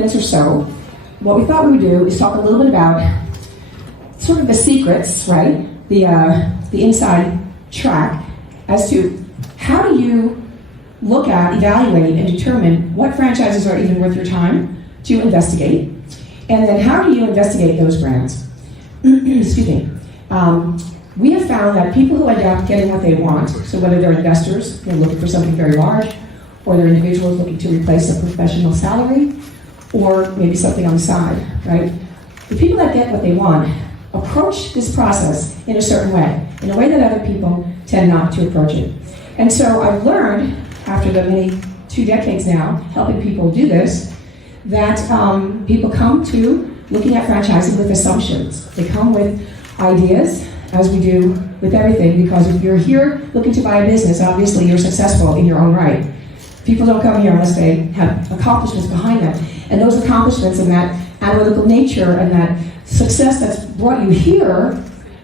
minutes or so, what we thought we would do is talk a little bit about sort of the secrets, right? The inside track as to how do you look at, evaluate, and determine what franchises are even worth your time to investigate, and then how do you investigate those brands? Excuse me. We have found that people who end up getting what they want, so whether they're investors, they're looking for something very large, or they're individuals looking to replace a professional salary, or maybe something on the side, right? The people that get what they want approach this process in a certain way, in a way that other people tend not to approach it. And so I've learned, after the many 2 decades now, helping people do this, that people come to looking at franchising with assumptions. They come with ideas, as we do with everything, because if you're here looking to buy a business, obviously you're successful in your own right. People don't come here unless they have accomplishments behind them. And those accomplishments and that analytical nature and that success that's brought you here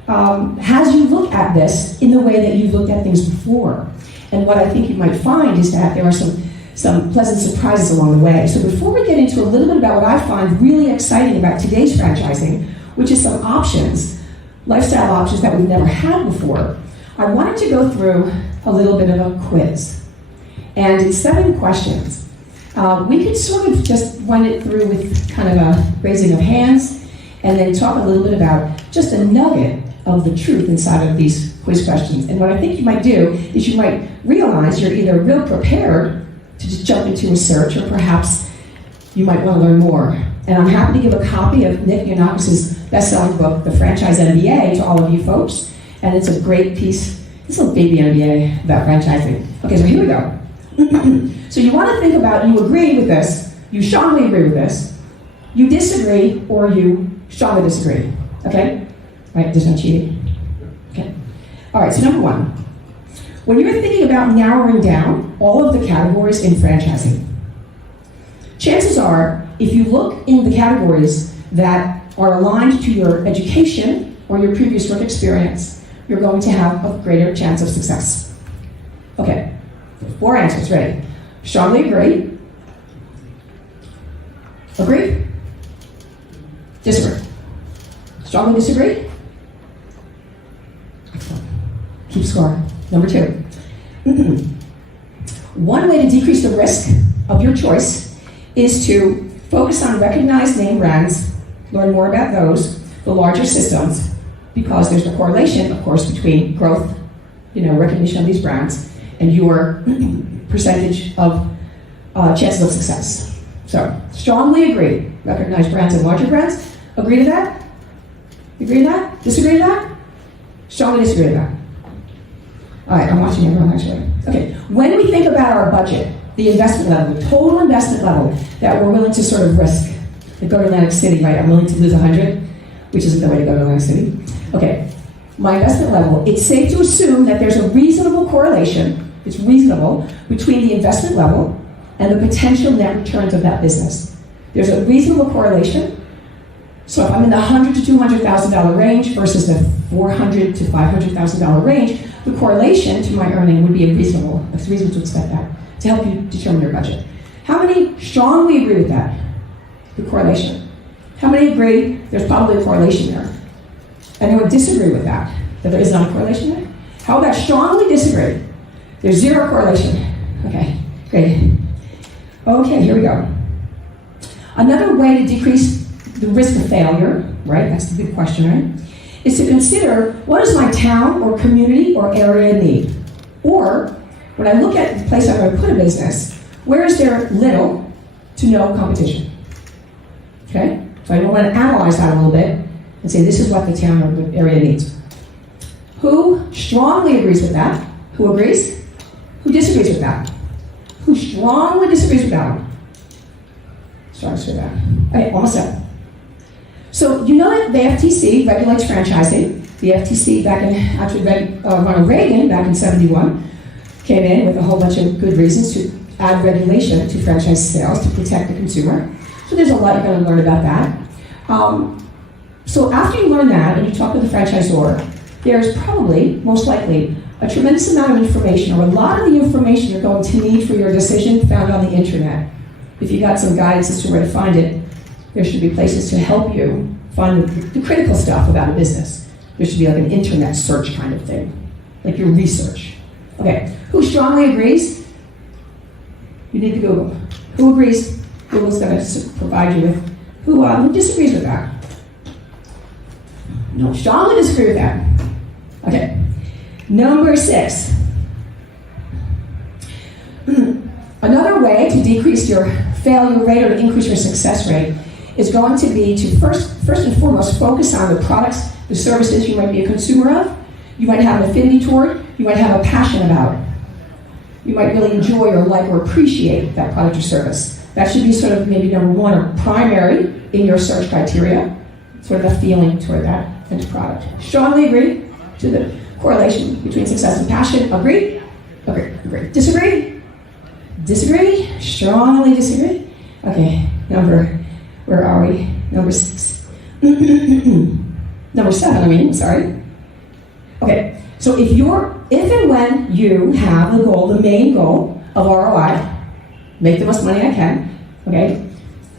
has you look at this in the way that you've looked at things before. And what I think you might find is that there are some pleasant surprises along the way. So before we get into a little bit about what I find really exciting about today's franchising, which is some options, lifestyle options that we've never had before, I wanted to go through a little bit of a quiz. And it's 7 questions. We could sort of just run it through with kind of a raising of hands, and then talk a little bit about just a nugget of the truth inside of these quiz questions. And what I think you might do is you might realize you're either real prepared to just jump into a search, or perhaps you might want to learn more. And I'm happy to give a copy of Nick Yanakis' best-selling book, The Franchise MBA, to all of you folks. And it's a great piece. It's a little baby MBA about franchising. Okay, so here we go. So you want to think about, you agree with this, you strongly agree with this, you disagree, or you strongly disagree. Okay? Right, there's no cheating. Okay. All right, so number 1. When you're thinking about narrowing down all of the categories in franchising, chances are, if you look in the categories that are aligned to your education or your previous work experience, you're going to have a greater chance of success. Okay. 4 answers, ready? Strongly agree. Agree? Disagree. Strongly disagree? Excellent. Keep score. Number 2. One way to decrease the risk of your choice is to focus on recognized name brands, learn more about those, the larger systems, because there's a correlation, of course, between growth, recognition of these brands, and your percentage of chances of success. So, strongly agree. Recognize brands and larger brands. Agree to that? Agree to that? Disagree to that? Strongly disagree to that. All right, I'm watching everyone actually. Okay, when we think about our budget, the investment level, the total investment level that we're willing to sort of risk, like go to Atlantic City, right? I'm willing to lose 100, which isn't the way to go to Atlantic City. Okay, my investment level, it's safe to assume that there's a reasonable correlation, it's reasonable, between the investment level and the potential net returns of that business. There's a reasonable correlation. So if I'm in the $100,000 to $200,000 range versus the $400,000 to $500,000 range, the correlation to my earning would be reasonable. It's reasonable to expect that to help you determine your budget. How many strongly agree with that? The correlation. How many agree there's probably a correlation there? And who would disagree with that there is not a correlation there? How about strongly disagree? There's 0 correlation. Okay, great. Okay, here we go. Another way to decrease the risk of failure, right? That's the big question, right? Is to consider, what does my town or community or area need? Or, when I look at the place I'm going to put a business, where is there little to no competition? Okay? So I want to analyze that a little bit and say, this is what the town or the area needs. Who strongly agrees with that? Who agrees? Who disagrees with that? Who strongly disagrees with that one? Strongly disagrees with that. Okay, almost done. So you know that the FTC regulates franchising. The FTC Ronald Reagan back in '71 came in with a whole bunch of good reasons to add regulation to franchise sales to protect the consumer. So there's a lot you're going to learn about that. So after you learn that and you talk with the franchisor, there's probably, most likely, a tremendous amount of information, or a lot of the information you're going to need for your decision found on the internet. if you got some guidance as to where to find it, there should be places to help you find the critical stuff about a business. There should be like an internet search kind of thing, like your research. Okay, who strongly agrees? You need to Google. Who agrees? Google's going to provide you with. Who disagrees with that? No, strongly disagree with that. Okay, number 6. Another way to decrease your failure rate or to increase your success rate is going to be to first and foremost focus on the products, the services you might be a consumer of, you might have an affinity toward, you might have a passion about. You might really enjoy or like or appreciate that product or service. That should be sort of maybe number 1 or primary in your search criteria, sort of a feeling toward that end product. Strongly agree to the correlation between success and passion. Agree? Agree. Agree. Disagree? Disagree? Strongly disagree? Okay, where are we? Number 6. Number 7, sorry. Okay, so if and when you have the goal, the main goal of ROI, make the most money I can, okay,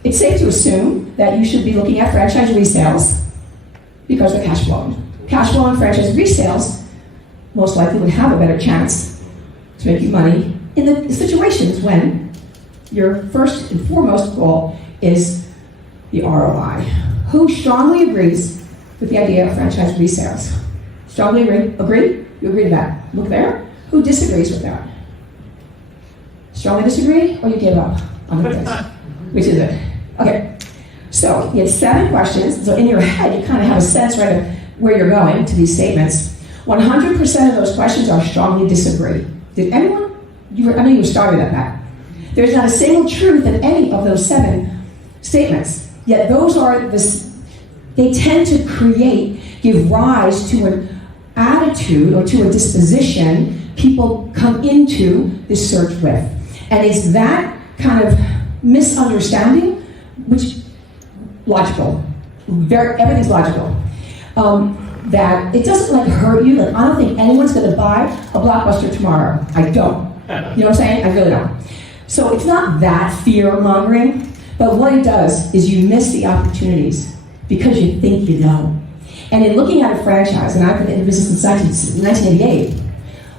it's safe to assume that you should be looking at franchise resales because they're cash flowing. Cash flow and franchise resales most likely would have a better chance to make you money in the situations when your first and foremost goal is the ROI. Who strongly agrees with the idea of franchise resales? Strongly agree? Agree? You agree to that? Look there. Who disagrees with that? Strongly disagree, or you give up on the thing? Which is it? Okay. So you had 7 questions. So in your head, you kind of have a sense right of where you're going to these statements. 100% of those questions are strongly disagree. Did anyone? I know you started at that. There's not a single truth in any of those 7 statements. Yet those are they tend to give rise to an attitude or to a disposition people come into this search with. And it's that kind of misunderstanding, which logical, everything's logical, that it doesn't hurt you. I don't think anyone's going to buy a Blockbuster tomorrow. I don't. You know what I'm saying? I really don't. So it's not that fear-mongering, but what it does is you miss the opportunities because you think you know. And in looking at a franchise, and I've been in business since 1988,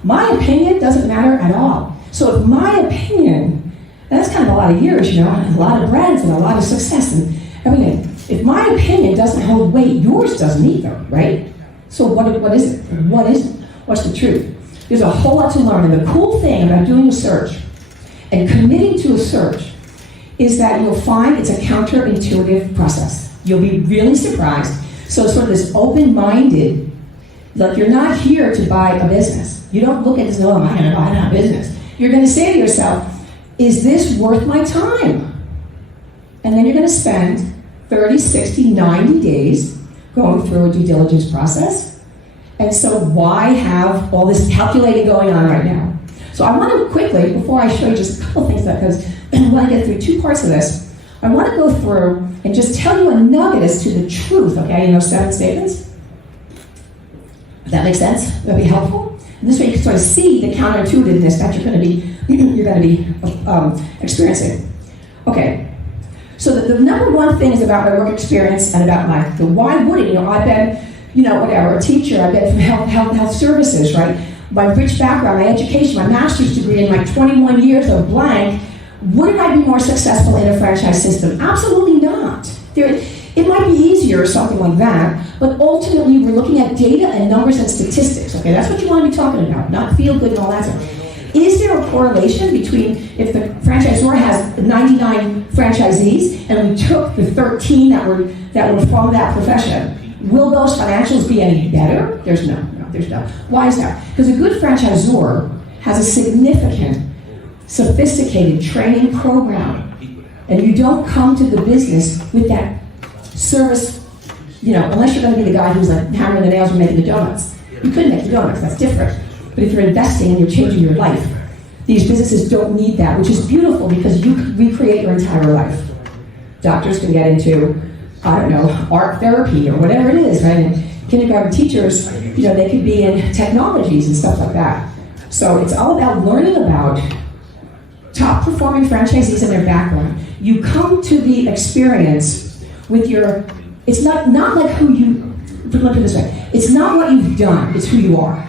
my opinion doesn't matter at all. So if my opinion, and that's kind of a lot of years, a lot of brands and a lot of success and everything. If my opinion doesn't hold weight, yours doesn't either, right? So what is it? What isn't? What's the truth? There's a whole lot to learn. And the cool thing about doing a search and committing to a search is that you'll find it's a counterintuitive process. You'll be really surprised. So sort of this open-minded, you're not here to buy a business. You don't look at this, am I going to buy that business? You're going to say to yourself, is this worth my time? And then you're going to spend 30, 60, 90 days going through a due diligence process. And so why have all this calculating going on right now? So I want to quickly, before I show you just a couple things, because I want to get through 2 parts of this, I want to go through and just tell you a nugget as to the truth, okay, in those 7 statements. If that makes sense, that'd be helpful. And this way you can sort of see the counterintuitiveness that you're going to be experiencing. Okay, so the number 1 thing is about my work experience and about the why wouldn't, I've been, a teacher, I've been from health services, right? My rich background, my education, my master's degree, and my 21 years of blank, wouldn't I be more successful in a franchise system? Absolutely not. It might be easier or something like that, but ultimately we're looking at data and numbers and statistics, okay? That's what you want to be talking about, not feel good and all that stuff. Is there a correlation between if the franchisor has 99 franchisees and we took the 13 that were from that profession, will those financials be any better? There's no. Why is that? Because a good franchisor has a significant, sophisticated training program, and you don't come to the business with that service, unless you're going to be the guy who's hammering the nails or making the donuts. You couldn't make the donuts, that's different. But if you're investing and you're changing your life, these businesses don't need that, which is beautiful because you could recreate your entire life. Doctors can get into, art therapy or whatever it is, right? And kindergarten teachers, they could be in technologies and stuff like that. So it's all about learning about top performing franchisees and their background. You come to the experience with your, it's not like who you, look at it this way, it's not what you've done, it's who you are.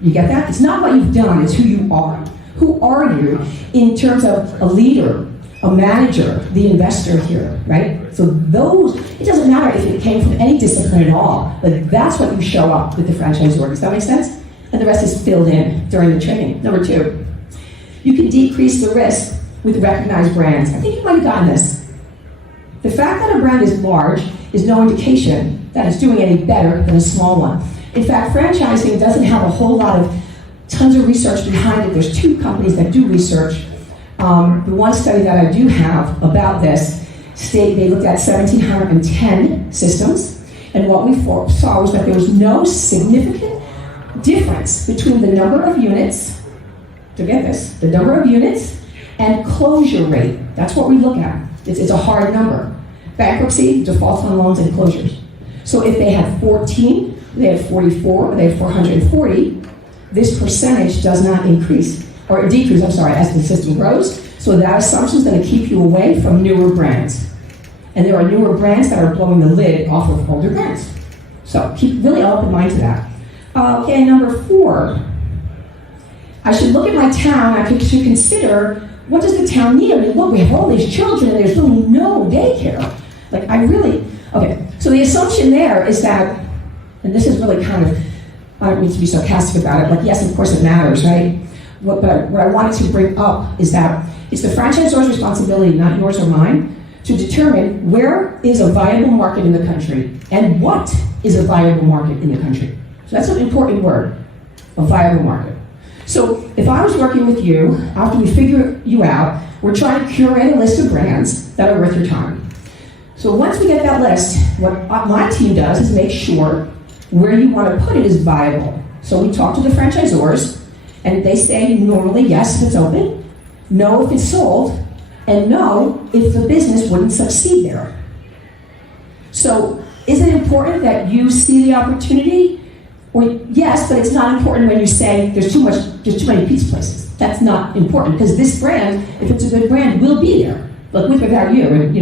You get that? It's not what you've done, it's who you are. Who are you in terms of a leader, a manager, the investor here, right? So those, it doesn't matter if it came from any discipline at all, but that's what you show up with the franchisor. Does that make sense? And the rest is filled in during the training. Number 2, you can decrease the risk with recognized brands. I think you might have gotten this. The fact that a brand is large is no indication that it's doing any better than a small one. In fact, franchising doesn't have a whole lot of tons of research behind it. There's 2 companies that do research. The one study that I do have about this state they looked at 1,710 systems, and what we saw was that there was no significant difference between the number of units, to get this, the number of units and closure rate. That's what we look at. It's a hard number. Bankruptcy, defaults on loans, and closures. So if they had 14, they had 44, they had 440, this percentage does not increase, or decrease, as the system grows. So that assumption is going to keep you away from newer brands. And there are newer brands that are blowing the lid off of older brands. So keep really open mind to that. Okay, number 4, I should look at my town. I should consider, what does the town need? I mean, look, we have all these children and there's really no daycare. Like, okay. So the assumption there is that, and this is really kind of, I don't mean to be sarcastic about it, like, yes, of course it matters, right? What I wanted to bring up is that it's the franchisor's responsibility, not yours or mine, to determine where is a viable market in the country and what is a viable market in the country. So that's an important word, a viable market. So if I was working with you, after we figure you out, we're trying to curate a list of brands that are worth your time. So once we get that list, what my team does is make sure where you want to put it is viable. So we talk to the franchisors, and they say normally yes if it's open, no if it's sold, and no if the business wouldn't succeed there. So is it important that you see the opportunity? Or yes, but it's not important when you say there's too many pizza places. That's not important, because this brand, if it's a good brand, will be there. Like with or without you, and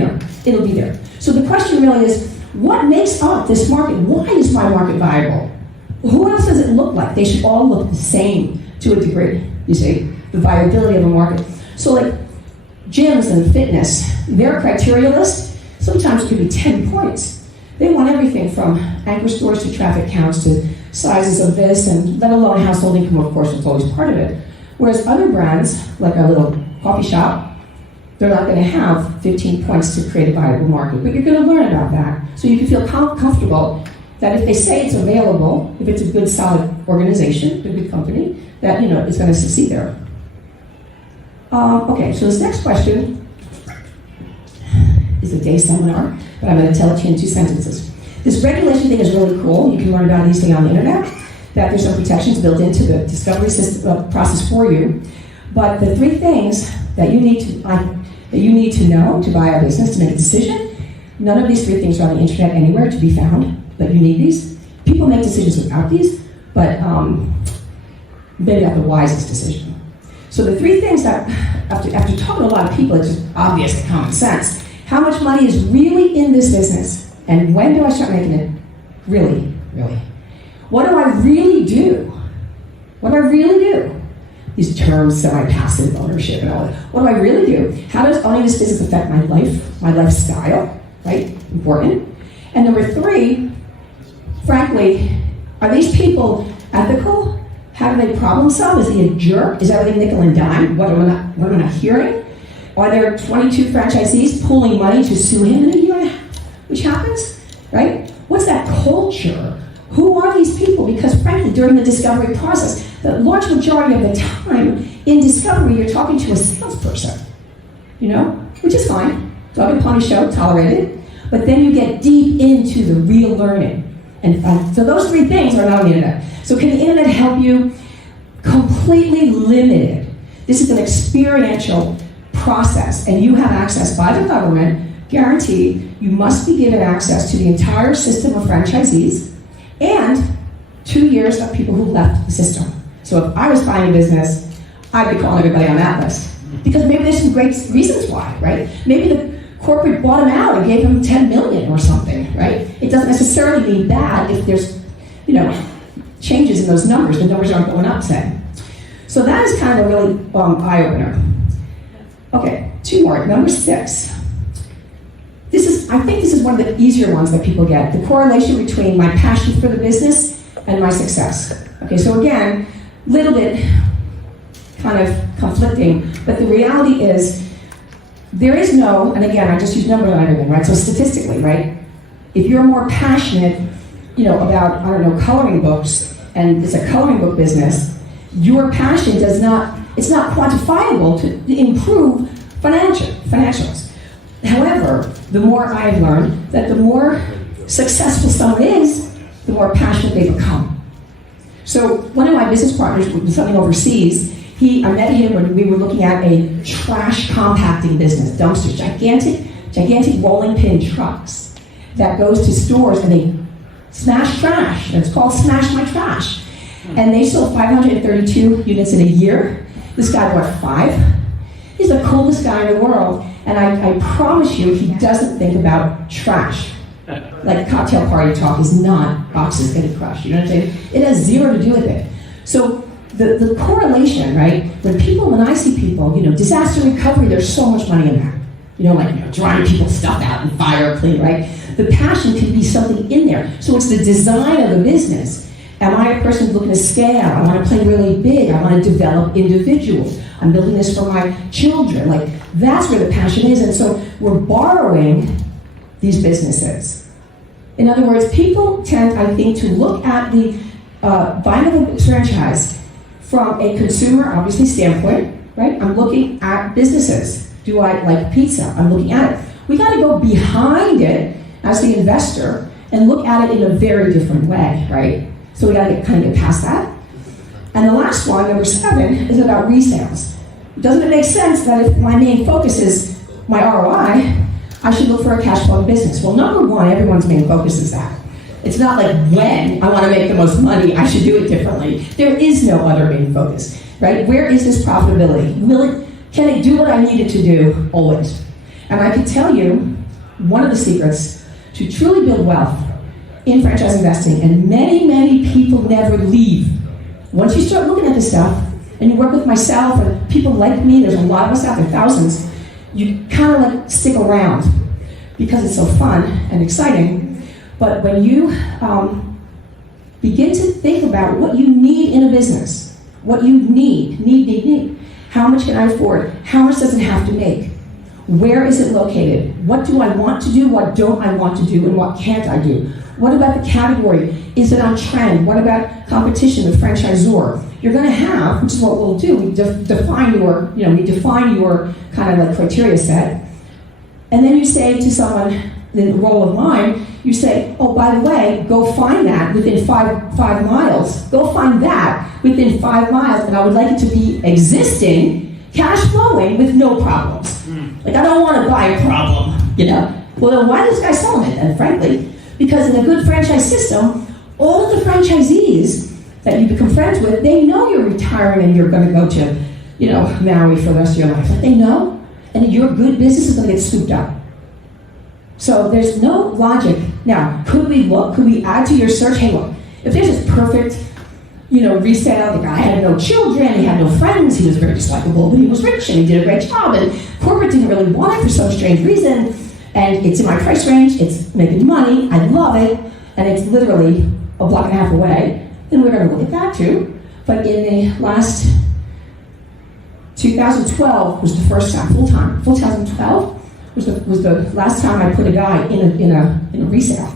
it'll be there. So the question really is, what makes up this market? Why is my market viable? Who else does it look like? They should all look the same to a degree, you see, the viability of a market. So like gyms and fitness, their criteria list sometimes could be 10 points. They want everything from anchor stores to traffic counts to sizes of this, and let alone household income, of course, is always part of it. Whereas other brands, like a little coffee shop, they're not going to have 15 points to create a viable market, but you're going to learn about that. So you can feel comfortable that if they say it's available, if it's a good, solid organization, a good company, that it's going to succeed there. Okay, so this next question is a day seminar, but I'm going to tell it to you in 2 sentences. This regulation thing is really cool. You can learn about these things on the internet, that there's some protections built into the discovery system, process for you. But the 3 things that you need to know to buy a business, to make a decision, none of these 3 things are on the internet anywhere to be found, but you need these. People make decisions without these, but maybe not the wisest decision. So the 3 things that, after talking to a lot of people, it's just obvious and common sense. How much money is really in this business? And when do I start making it? Really? What do I really do? What do I really do? These terms, semi-passive ownership and all that. What do I really do? How does owning this business affect my life, my lifestyle, right? Important. And number 3, frankly, are these people ethical? How do they problem solve? Is he a jerk? Is everything nickel and dime? What am I not hearing? Are there 22 franchisees pooling money to sue him in a year and a half? Which happens, right? What's that culture? Who are these people? Because frankly, during the discovery process, the large majority of the time in discovery, you're talking to a salesperson, which is fine. Dog and pony show, tolerated. But then you get deep into the real learning. And so those 3 things are not on the internet. So can the internet help you? Completely limited. This is an experiential process, and you have access by the government, guaranteed. You must be given access to the entire system of franchisees and 2 years of people who left the system. So if I was buying a business, I'd be calling everybody on that list. Because maybe there's some great reasons why, right? Maybe the corporate bought him out and gave him 10 million or something, right? It doesn't necessarily mean bad if there's, changes in those numbers. The numbers aren't going up, say. So that is kind of a really eye-opener. Okay, 2 more. Number 6. I think this is one of the easier ones that people get. The correlation between my passion for the business and my success. Okay, so again, a little bit kind of conflicting, but the reality is there is no, and again, I just use numbers on everything, right? So statistically, right? If you're more passionate, about, coloring books, and it's a coloring book business, your passion it's not quantifiable to improve financials. However, the more I've learned that the more successful someone is, the more passionate they become. So one of my business partners was something overseas. I met him when we were looking at a trash compacting business, dumpsters, gigantic rolling pin trucks that goes to stores and they smash trash. And it's called Smash My Trash. And they sold 532 units in a year. This guy bought 5. He's the coolest guy in the world. And I promise you, he doesn't think about trash. Like cocktail party talk is not boxes getting crushed. You know what I'm saying? It has zero to do with it. So the correlation, right? When I see people, disaster recovery, there's so much money in that. Drying people's stuff out and fire clean, right? The passion can be something in there. So it's the design of the business. Am I a person looking to scale? I want to play really big. I want to develop individuals. I'm building this for my children. That's where the passion is. And so we're borrowing these businesses. In other words, people tend, I think, to look at the buying of a franchise from a consumer, obviously, standpoint, right? I'm looking at businesses. Do I like pizza? I'm looking at it. We got to go behind it as the investor and look at it in a very different way, right? So we got to get past that. And the last one, number 7, is about resales. Doesn't it make sense that if my main focus is my ROI, I should look for a cash flow business? Well, number 1, everyone's main focus is that. It's not like when I want to make the most money, I should do it differently. There is no other main focus, right? Where is this profitability? Can it do what I need it to do always? And I can tell you, one of the secrets to truly build wealth in franchise investing, and many, many people never leave. Once you start looking at this stuff, and you work with myself and people like me, there's a lot of us out there, thousands, you kind of stick around because it's so fun and exciting. But when you begin to think about what you need in a business, what you need, how much can I afford? How much does it have to make? Where is it located? What do I want to do? What don't I want to do? And what can't I do? What about the category? Is it on trend? What about competition with franchisor? You're going to have, which is what we'll do, we define your kind of criteria set. And then you say to someone, in the role of mine, you say, oh, by the way, go find that within five miles. Go find that within 5 miles, and I would like it to be existing, cash flowing with no problems. I don't want to buy a problem, Well, then why is this guy selling it? And frankly, because in a good franchise system, all of the franchisees that you become friends with, they know you're retiring and you're going to go to, Maui for the rest of your life. They know, and your good business is going to get scooped up. So there's no logic. Now, could we add to your search? Hey, look, if there's this perfect, resale, the guy had no children, he had no friends, he was very dislikable, but he was rich and he did a great job, and corporate didn't really want it for some strange reason, and it's in my price range, it's making money, I love it, and it's literally a block and a half away, then we're going to look at that too. But in the last 2012 was the first time, full 2012 was the last time I put a guy in a resale.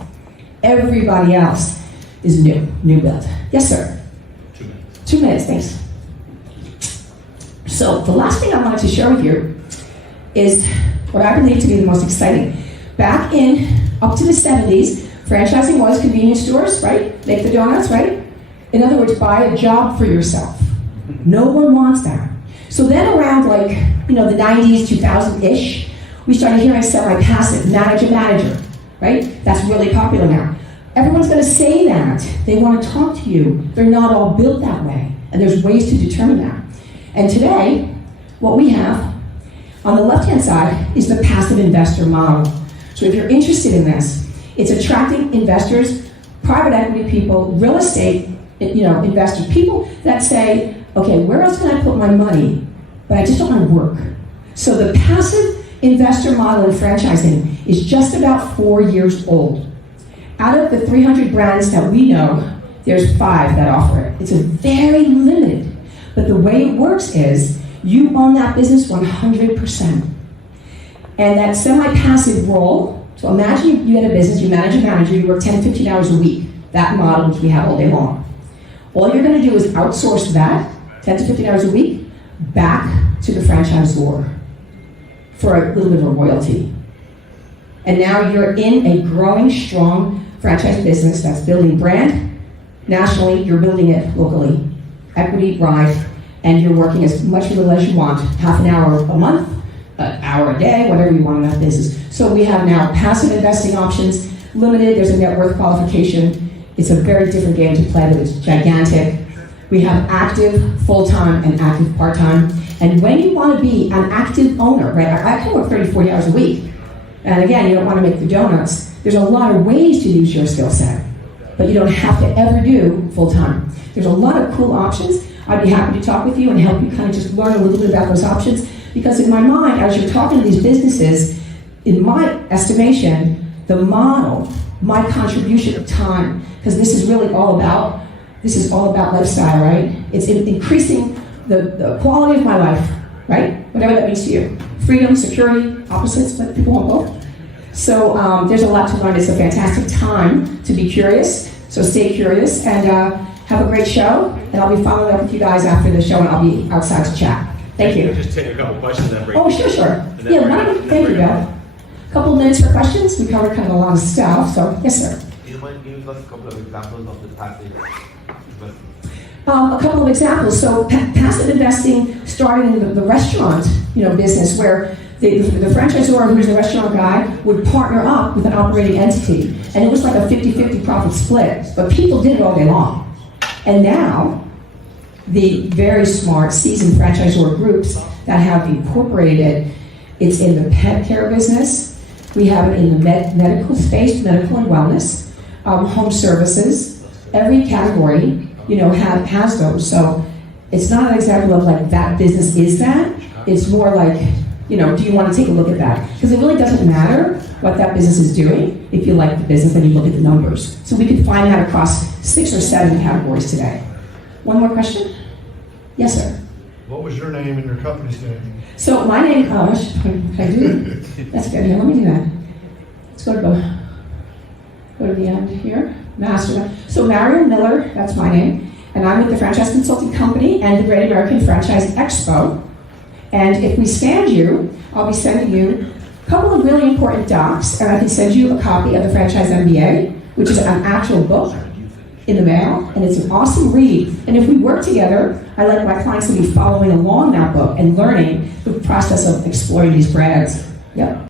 Everybody else is new build. Yes, sir. 2 minutes, thanks. So the last thing I wanted to share with you is what I believe to be the most exciting. Back up to the 70s, franchising was convenience stores, right? Make the donuts, right? In other words, buy a job for yourself. No one wants that. So then around the 90s, 2000-ish, we started hearing semi-passive, manager, right? That's really popular now. Everyone's going to say that. They want to talk to you. They're not all built that way. And there's ways to determine that. And today, what we have on the left-hand side is the passive investor model. So if you're interested in this, it's attracting investors, private equity people, real estate investors, people that say, okay, where else can I put my money, but I just don't want to work. So the passive investor model in franchising is just about 4 years old. Out of the 300 brands that we know, there's 5 that offer it. It's a very limited, but the way it works is you own that business 100%. And that semi-passive role, so imagine you had a business, you manage a manager, you work 10, 15 hours a week, that model which we have all day long. All you're going to do is outsource that, 10 to 15 hours a week, back to the franchisor for a little bit of a royalty. And now you're in a growing, strong franchise business that's building brand. Nationally, you're building it locally. Equity, ride, and you're working as much or little as you want, half an hour a month, an hour a day, whatever you want in that business. So we have now passive investing options, limited, there's a net worth qualification. It's a very different game to play, but it's gigantic. We have active full-time and active part-time. And when you want to be an active owner, right? I can work 30, 40 hours a week. And again, you don't want to make the donuts. There's a lot of ways to use your skill set, but you don't have to ever do full-time. There's a lot of cool options. I'd be happy to talk with you and help you kind of just learn a little bit about those options. Because in my mind, as you're talking to these businesses, in my estimation, the model, my contribution of time, because this is all about lifestyle, right? It's increasing the quality of my life, right? Whatever that means to you. Freedom, security, opposites, but people want both. So there's a lot to learn. It's a fantastic time to be curious. So stay curious and have a great show. And I'll be following up with you guys after the show, and I'll be outside to chat. Thank you. Just take a couple questions and break. Oh, sure. Yeah, thank you, Bill. A couple of minutes for questions. We covered kind of a lot of stuff. So, yes, sir. Do you mind giving us a couple of examples of the passive investing? A couple of examples. So passive investing started in the restaurant business where the franchisor, who's the restaurant guy, would partner up with an operating entity. And it was like a 50-50 profit split. But people did it all day long. And now, the very smart, seasoned franchisor groups that have incorporated it, it's in the pet care business. We have it in the medical space, medical and wellness, home services. Every category, has those. So it's not an example of like that business is that. It's more like, do you want to take a look at that? Because it really doesn't matter what that business is doing if you like the business and you look at the numbers. So we could find that across 6 or 7 categories today. One more question? Yes, sir. What was your name and your company's name? So my name, can I do it? That's good. Here, let me do that. Let's go to the end here. Master. So Mariel Miller, that's my name, and I'm with the Franchise Consulting Company and the Great American Franchise Expo. And if we stand you, I'll be sending you a couple of really important docs, and I can send you a copy of the Franchise MBA, which is an actual book in the mail, and it's an awesome read. And if we work together, I like my clients to be following along that book and learning the process of exploring these brands. Yep.